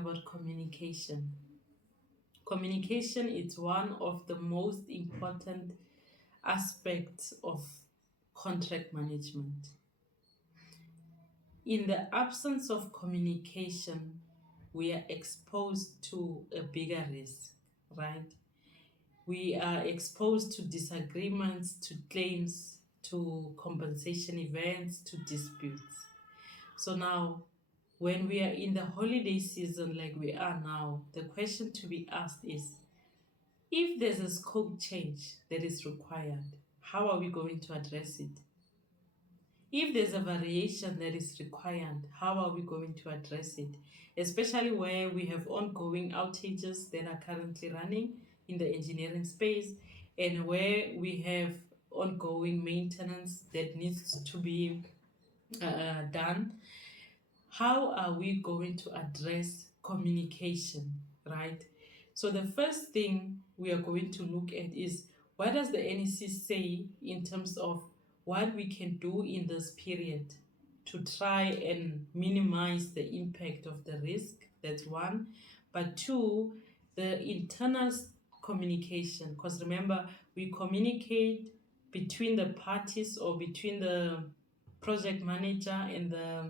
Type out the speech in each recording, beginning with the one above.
About communication. Communication is one of the most important aspects of contract management. In the absence of communication, we are exposed to a bigger risk, right? We are exposed to disagreements, to claims, to compensation events, to disputes. So now, when we are in the holiday season like we are now, the question to be asked is, if there's a scope change that is required, how are we going to address it? If there's a variation that is required, how are we going to address it? Especially where we have ongoing outages that are currently running in the engineering space, and where we have ongoing maintenance that needs to be done. How are we going to address communication, right? So the first thing we are going to look at is, what does the NEC say in terms of what we can do in this period to try and minimize the impact of the risk? That's one. But two, the internal communication, because remember, we communicate between the parties or between the project manager and the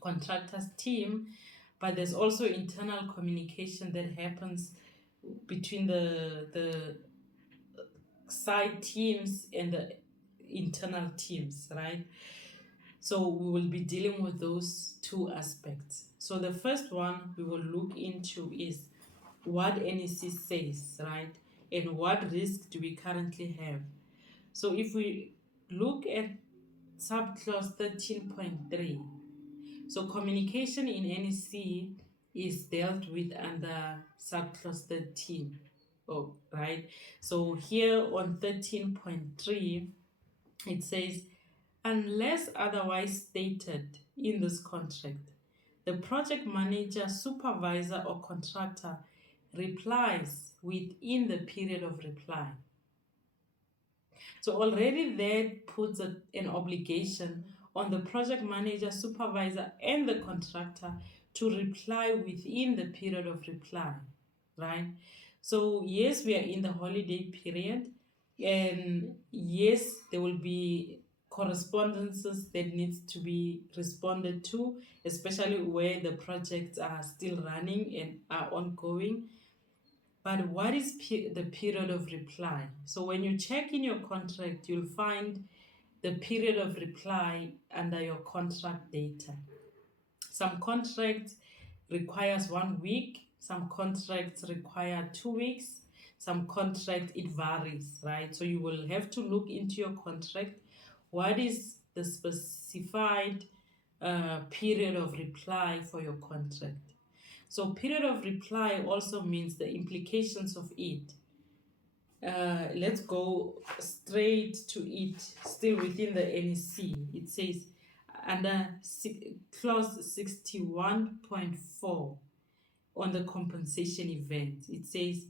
contractors team, but there's also internal communication that happens between the side teams and the internal teams, right? So we will be dealing with those two aspects. So the first one we will look into is what NEC says, right? And what risk do we currently have? So if we look at subclause 13.3, so communication in NEC is dealt with under subclause 13. Oh, right. So here on 13.3, it says, unless otherwise stated in this contract, the project manager, supervisor, or contractor replies within the period of reply. So already that puts an obligation on the project manager, supervisor, and the contractor to reply within the period of reply, right? So yes, we are in the holiday period, and yes, there will be correspondences that needs to be responded to, especially where the projects are still running and are ongoing. But what is the period of reply? So when you check in your contract, you'll find the period of reply under your contract data. Some contracts requires 1 week, some contracts require 2 weeks, some contract it varies, right? So you will have to look into your contract. What is the specified period of reply for your contract? So period of reply also means the implications of it. Let's go straight to it, still within the NEC. It says under clause 61.4 on the compensation event, it says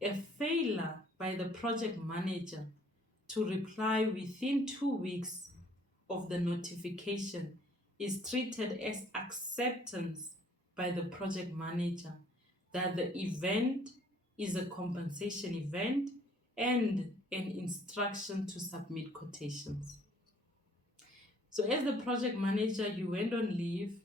a failure by the project manager to reply within 2 weeks of the notification is treated as acceptance by the project manager that the event is a compensation event and an instruction to submit quotations. So as the project manager, you went on leave,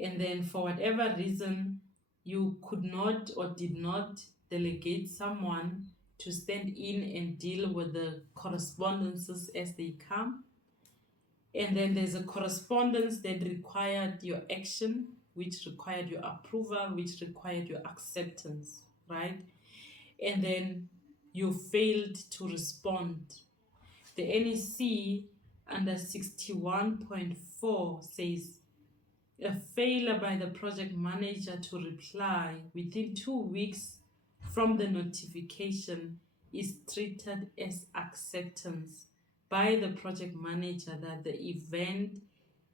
and then for whatever reason, you could not or did not delegate someone to stand in and deal with the correspondences as they come. And then there's a correspondence that required your action, which required your approval, which required your acceptance, right? And then you failed to respond. The NEC under 61.4 says a failure by the project manager to reply within 2 weeks from the notification is treated as acceptance by the project manager that the event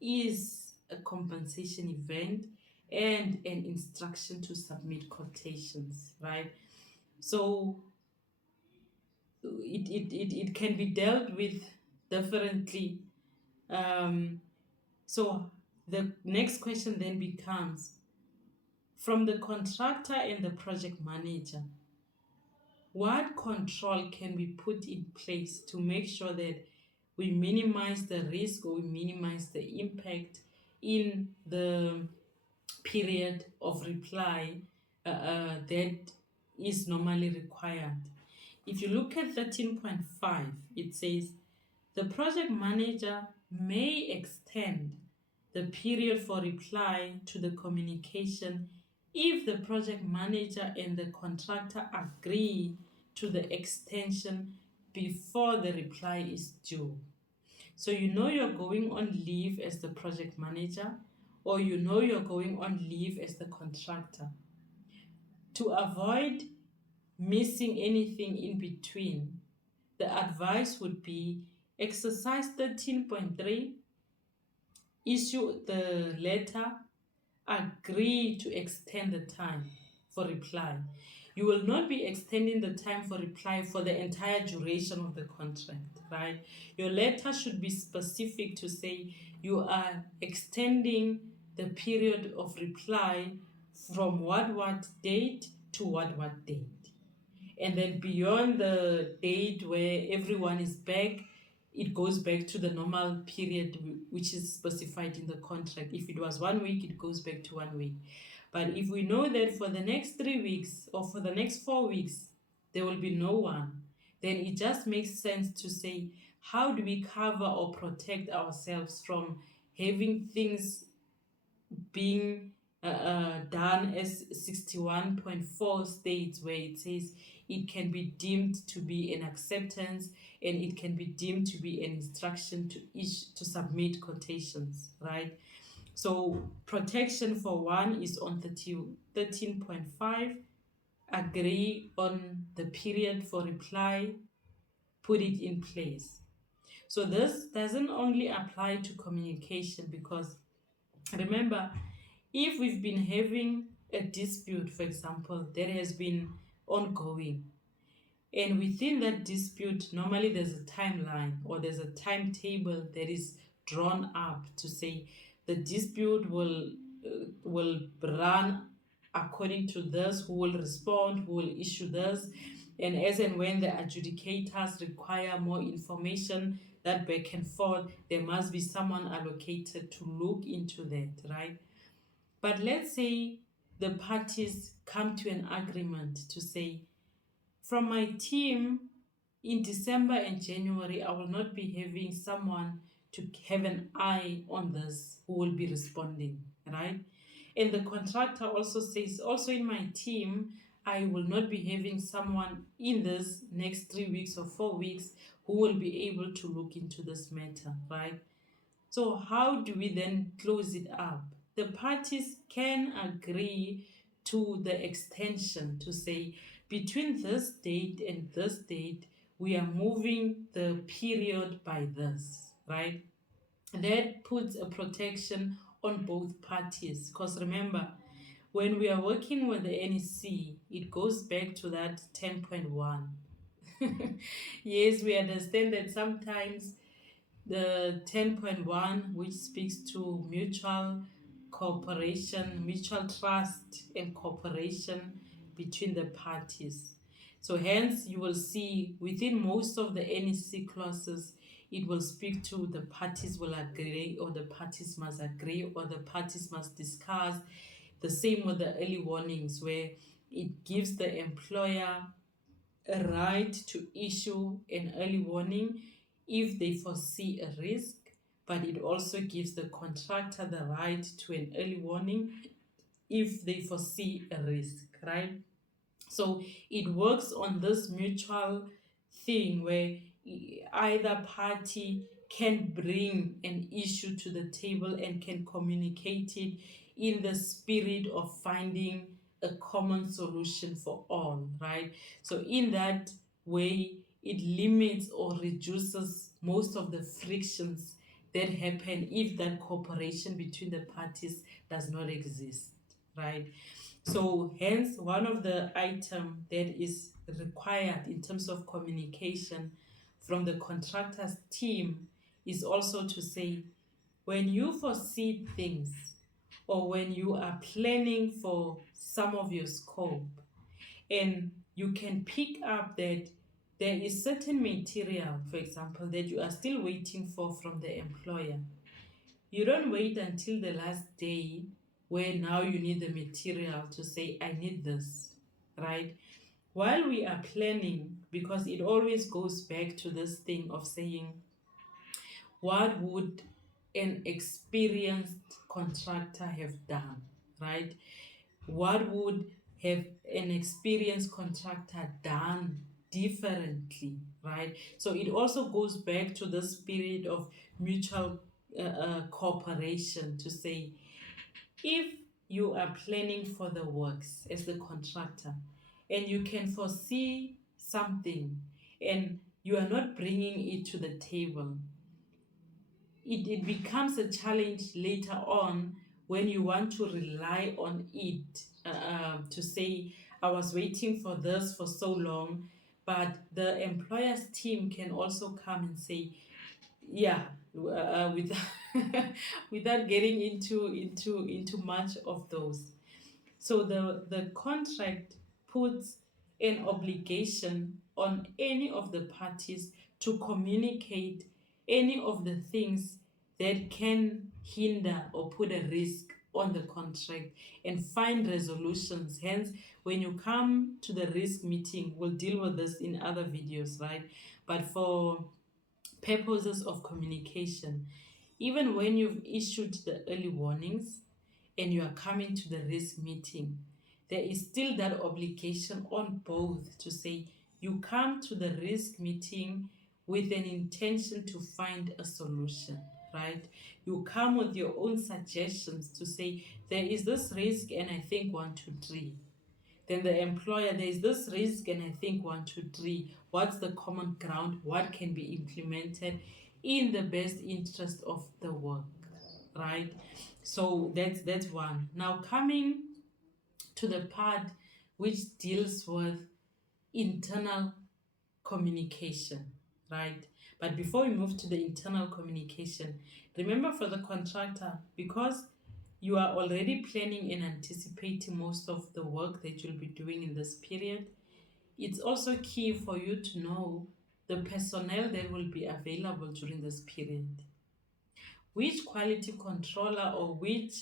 is a compensation event and an instruction to submit quotations, right? So it can be dealt with differently. So the next question then becomes, From the contractor and the project manager, what control can we put in place to make sure that we minimize the risk or we minimize the impact in the period of reply that is normally required? If you look at 13.5, it says the project manager may extend the period for reply to the communication if the project manager and the contractor agree to the extension before the reply is due. So you know you're going on leave as the project manager, or you know you're going on leave as the contractor. To avoid missing anything in between, the advice would be exercise 13.3, issue the letter, agree to extend the time for reply. You will not be extending the time for reply for the entire duration of the contract, right? Your letter should be specific to say you are extending the period of reply from what date to what date. And then beyond the date where everyone is back, it goes back to the normal period which is specified in the contract. If it was 1 week, it goes back to 1 week. But if we know that for the next 3 weeks or for the next 4 weeks, there will be no one, then it just makes sense to say, how do we cover or protect ourselves from having things being done as 61.4 states, where it says it can be deemed to be an acceptance and it can be deemed to be an instruction to submit quotations, right? So protection for one is on 13.5, agree on the period for reply, put it in place. So this doesn't only apply to communication, because remember, if we've been having a dispute, for example, that has been ongoing, and within that dispute, normally there's a timeline or there's a timetable that is drawn up to say the dispute will run according to this, who will respond, who will issue this, and as and when the adjudicators require more information, that back and forth, there must be someone allocated to look into that, right? But let's say the parties come to an agreement to say, from my team in December and January, I will not be having someone to have an eye on this who will be responding, right? And the contractor also says, also in my team, I will not be having someone in this next 3 weeks or 4 weeks who will be able to look into this matter, right? So how do we then close it up? The parties can agree to the extension to say, between this date and this date, we are moving the period by this, right? That puts a protection on both parties, because remember, when we are working with the NEC, it goes back to that 10.1. Yes, we understand that sometimes the 10.1, which speaks to mutual cooperation, mutual trust and cooperation between the parties. So hence you will see within most of the NEC clauses, it will speak to the parties will agree, or the parties must agree, or the parties must discuss. The same with the early warnings, where it gives the employer a right to issue an early warning if they foresee a risk, but it also gives the contractor the right to an early warning if they foresee a risk, right? So it works on this mutual thing where either party can bring an issue to the table and can communicate it in the spirit of finding a common solution for all, right? So in that way, it limits or reduces most of the frictions that happen if that cooperation between the parties does not exist, right? So hence, one of the items that is required in terms of communication from the contractor's team is also to say, when you foresee things or when you are planning for some of your scope, and you can pick up that there is certain material, for example, that you are still waiting for from the employer. You don't wait until the last day where now you need the material to say, I need this, right? While we are planning, because it always goes back to this thing of saying, what would an experienced contractor have done, right? What would have an experienced contractor done differently, right? So it also goes back to the spirit of mutual cooperation to say, if you are planning for the works as the contractor and you can foresee something and you are not bringing it to the table, it becomes a challenge later on when you want to rely on it to say, I was waiting for this for so long, but the employer's team can also come and say, yeah, without getting into much of those. So the contract puts an obligation on any of the parties to communicate any of the things that can hinder or put a risk on the contract and find resolutions. Hence, when you come to the risk meeting, we'll deal with this in other videos, right? But for purposes of communication, even when you've issued the early warnings and you are coming to the risk meeting, there is still that obligation on both to say you come to the risk meeting with an intention to find a solution, right? You come with your own suggestions to say there is this risk and I think 1, 2, 3. Then the employer, there is this risk and I think 1, 2, 3. What's the common ground? What can be implemented in the best interest of the work, right? So that's one. Now coming to the part which deals with internal communication, right? But before we move to the internal communication, remember for the contractor, because you are already planning and anticipating most of the work that you'll be doing in this period, it's also key for you to know the personnel that will be available during this period. Which quality controller or which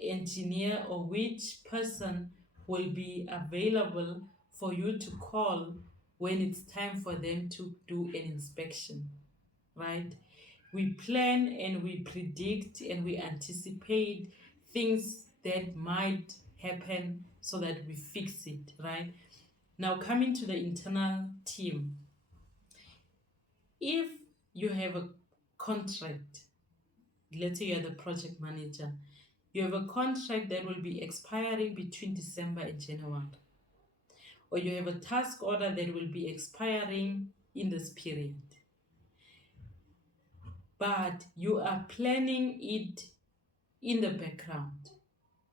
engineer or which person will be available for you to call when it's time for them to do an inspection, right? We plan and we predict and we anticipate things that might happen so that we fix it, right? Now, coming to the internal team, if you have a contract, let's say you're the project manager, you have a contract that will be expiring between December and January, or you have a task order that will be expiring in this period, but you are planning it in the background.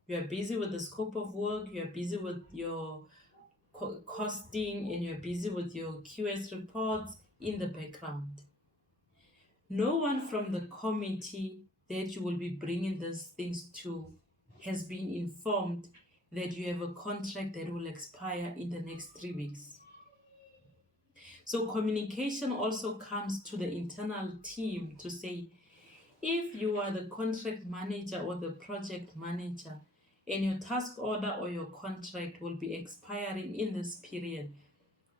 You are busy with the scope of work, you are busy with your costing, and you're busy with your QS reports in the background. No one from the committee that you will be bringing these things to has been informed that you have a contract that will expire in the next 3 weeks. So communication also comes to the internal team to say, if you are the contract manager or the project manager and your task order or your contract will be expiring in this period,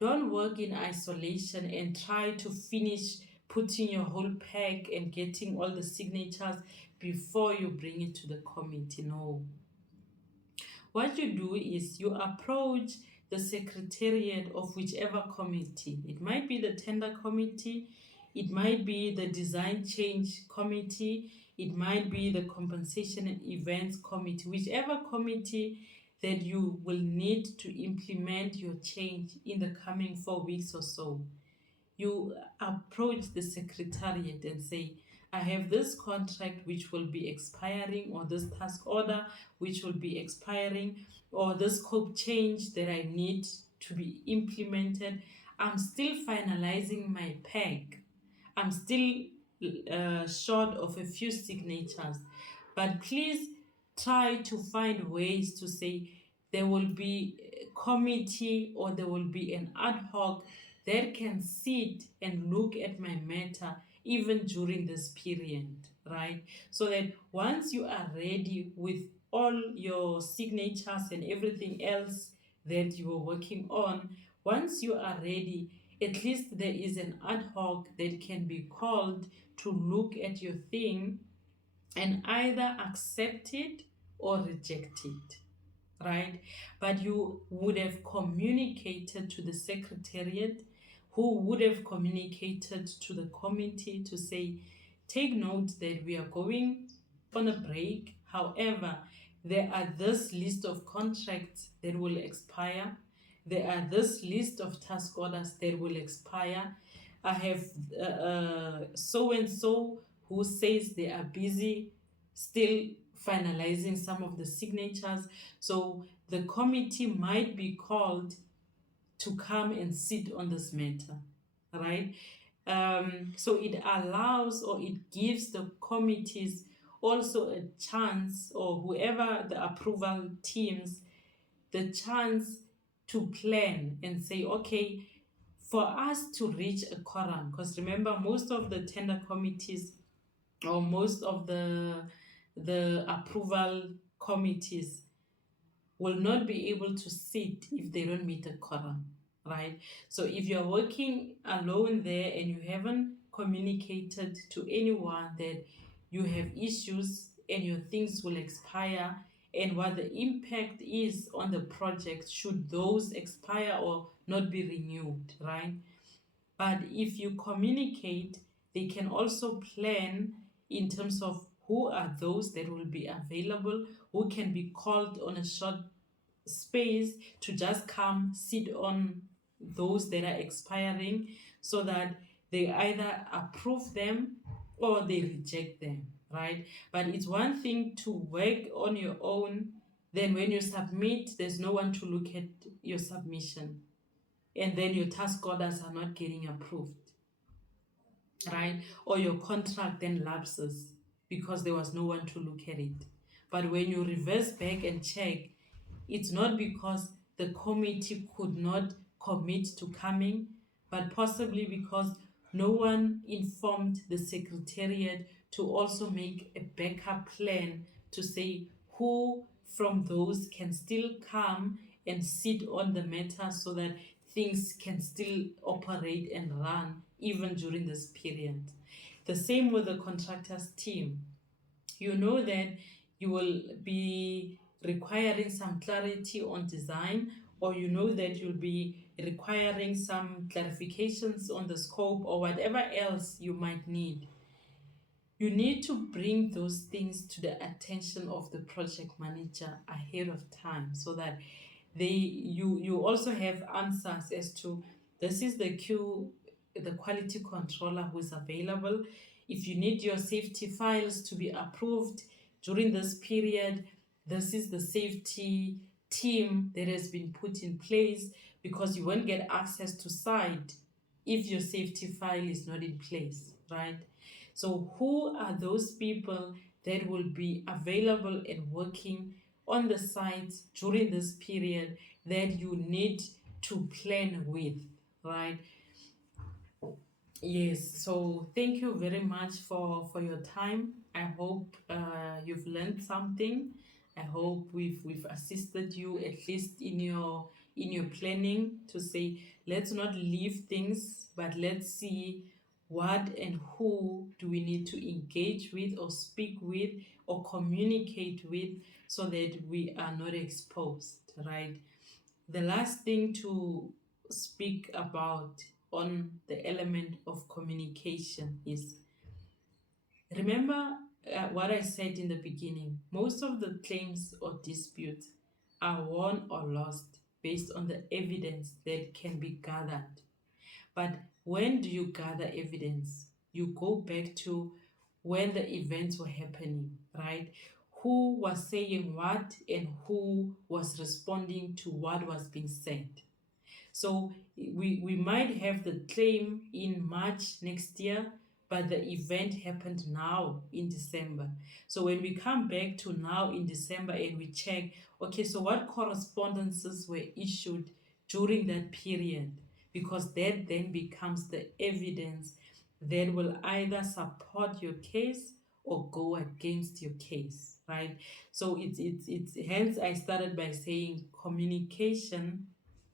don't work in isolation and try to finish putting your whole pack and getting all the signatures before you bring it to the committee. No. What you do is you approach the secretariat of whichever committee. It might be the tender committee, it might be the design change committee, it might be the compensation and events committee, whichever committee that you will need to implement your change in the coming 4 weeks or so. You approach the secretariat and say, I have this contract which will be expiring, or this task order which will be expiring, or this scope change that I need to be implemented. I'm still finalizing my pack. I'm still short of a few signatures, but please try to find ways to say there will be a committee or there will be an ad hoc that can sit and look at my matter even during this period, right? So that once you are ready with all your signatures and everything else that you are working on, once you are ready, at least there is an ad hoc that can be called to look at your thing and either accept it or reject it, right? But you would have communicated to the secretariat, who would have communicated to the committee to say, take note that we are going on a break. However, there are this list of contracts that will expire. There are this list of task orders that will expire. I have so and so who says they are busy still finalizing some of the signatures. So the committee might be called to come and sit on this matter, right? So it allows or it gives the committees also a chance, or whoever the approval teams, the chance to plan and say, okay, for us to reach a quorum, because remember, most of the tender committees or most of the approval committees will not be able to sit if they don't meet a quorum, right? So if you're working alone there and you haven't communicated to anyone that you have issues and your things will expire and what the impact is on the project should those expire or not be renewed, right? But if you communicate, they can also plan in terms of who are those that will be available, who can be called on a short space to just come sit on those that are expiring, so that they either approve them or they reject them, right? But it's one thing to work on your own, then when you submit, there's no one to look at your submission, and then your task orders are not getting approved, right? Or your contract then lapses because there was no one to look at it. But when you reverse back and check, it's not because the committee could not commit to coming, but possibly because no one informed the secretariat to also make a backup plan to say who from those can still come and sit on the matter so that things can still operate and run even during this period. The same with the contractors team. You know that you will be requiring some clarity on design, or you know that you'll be requiring some clarifications on the scope or whatever else you might need. You need to bring those things to the attention of the project manager ahead of time so that you also have answers as to this is the quality controller who is available. If you need your safety files to be approved during this period, this is the safety team that has been put in place, because you won't get access to site if your safety file is not in place, right? So who are those people that will be available and working on the site during this period that you need to plan with, right? Yes, so thank you very much for your time. I hope you've learned something. I hope we've assisted you at least in your planning to say, let's not leave things, but let's see what and who do we need to engage with or speak with or communicate with so that we are not exposed, right? The last thing to speak about on the element of communication is, remember what I said in the beginning. Most of the claims or disputes are won or lost based on the evidence that can be gathered. But when do you gather evidence? You go back to when the events were happening, right? Who was saying what and who was responding to what was being said. So we might have the claim in March next year, but the event happened now in December. So when we come back to now in December and we check, okay, so what correspondences were issued during that period? Because that then becomes the evidence that will either support your case or go against your case, right? So it's hence I started by saying communication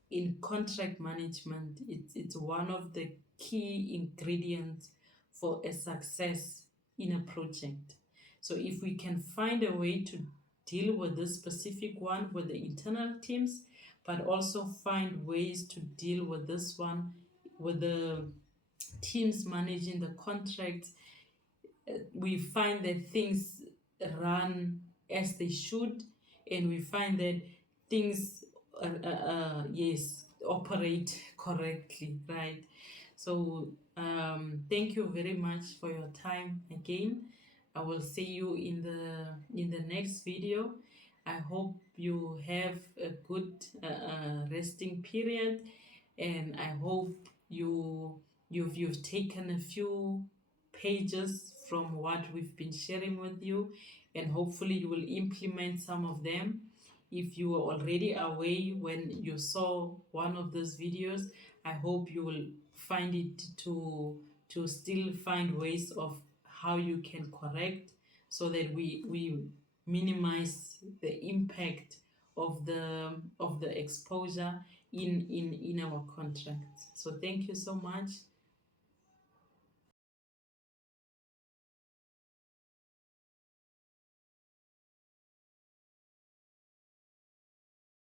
in contract management, it's one of the key ingredients for a success in a project. So if we can find a way to deal with this specific one with the internal teams, but also find ways to deal with this one with the teams managing the contracts, we find that things run as they should, and we find that things yes, operate correctly, right? So thank you very much for your time again. I will see you in the next video. I hope you have a good resting period, and I hope you've taken a few pages from what we've been sharing with you, and hopefully you will implement some of them. If you were already away when you saw one of those videos, I hope you will find it to still find ways of how you can correct, so that we minimize the impact of the exposure in our contracts. So thank you so much.